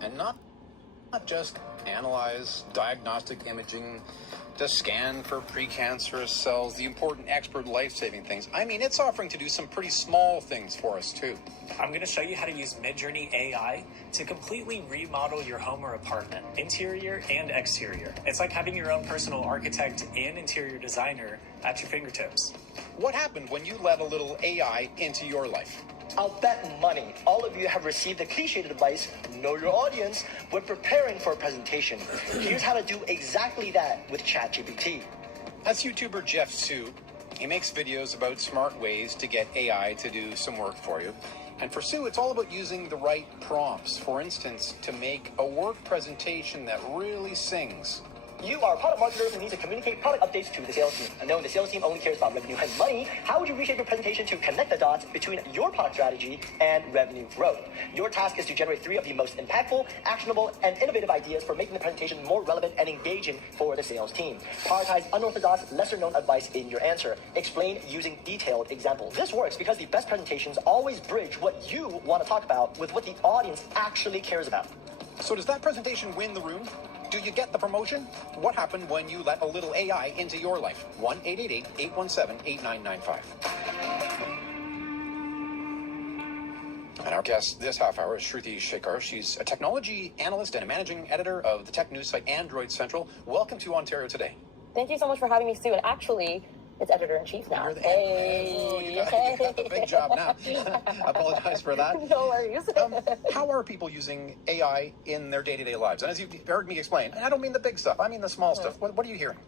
and not just analyze diagnostic imaging to scan for precancerous cells, the important expert life-saving things. I mean, it's offering to do some pretty small things for us too. I'm going to show you how to use Midjourney AI to completely remodel your home or apartment, interior and exterior. It's like having your own personal architect and interior designer at your fingertips. What happened when you let a little AI into your life? I'll bet money all of you have received the cliched advice, know your audience, when preparing for a presentation. Here's how to do exactly that with ChatGPT. That's YouTuber Jeff Su. He makes videos about smart ways to get AI to do some work for you. And for Sue, it's all about using the right prompts. For instance, to make a work presentation that really sings. You are a product marketer who needs to communicate product updates to the sales team. And knowing the sales team only cares about revenue and money, how would you reshape your presentation to connect the dots between your product strategy and revenue growth? Your task is to generate 3 of the most impactful, actionable, and innovative ideas for making the presentation more relevant and engaging for the sales team. Prioritize unorthodox, lesser-known advice in your answer. Explain using detailed examples. This works because the best presentations always bridge what you want to talk about with what the audience actually cares about. So does that presentation win the room? Do you get the promotion? What happened when you let a little AI into your life? 1-888-817-8995. And our guest this half hour is Shruti Shekhar. She's a technology analyst and a managing editor of the tech news site Android Central. Welcome to Ontario Today. Thank you so much for having me, Sue. And actually, it's editor-in-chief now. Hey. Oh, you got the big job now. I apologize for that. No worries. How are people using AI in their day-to-day lives? And as you've heard me explain, and I don't mean the big stuff, I mean the small stuff. What are you hearing?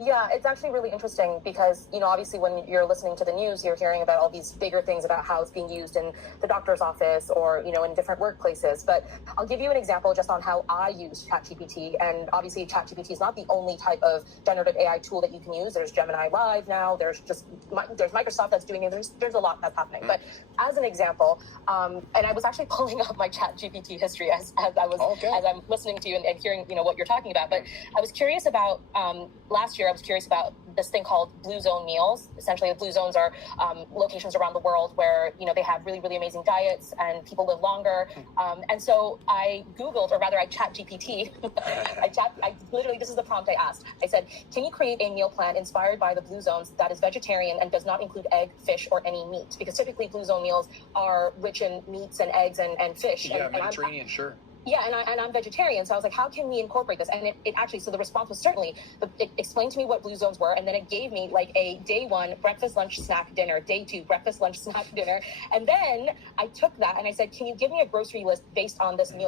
Yeah, it's actually really interesting because, obviously when you're listening to the news, you're hearing about all these bigger things about how it's being used in the doctor's office or, in different workplaces. But I'll give you an example just on how I use ChatGPT. And obviously ChatGPT is not the only type of generative AI tool that you can use. There's Gemini Live now. There's Microsoft that's doing it. There's a lot that's happening. But as an example, and I was actually pulling up my ChatGPT history as I'm listening to you and hearing, what you're talking about. But I was curious about last year. I was curious about this thing called Blue Zone meals. Essentially, the Blue Zones are locations around the world where they have really, really amazing diets and people live longer. And so I Googled, or rather, I chat GPT. I literally, this is the prompt I asked. I said, "Can you create a meal plan inspired by the Blue Zones that is vegetarian and does not include egg, fish, or any meat?" Because typically Blue Zone meals are rich in meats and eggs and fish. Yeah, Mediterranean, sure. Yeah, and I'm vegetarian, so I was like, how can we incorporate this? And it actually, so the response was certainly, it explained to me what Blue Zones were, and then it gave me like a day 1 breakfast, lunch, snack, dinner, day 2 breakfast, lunch, snack, dinner. And then I took that and I said, can you give me a grocery list based on this meal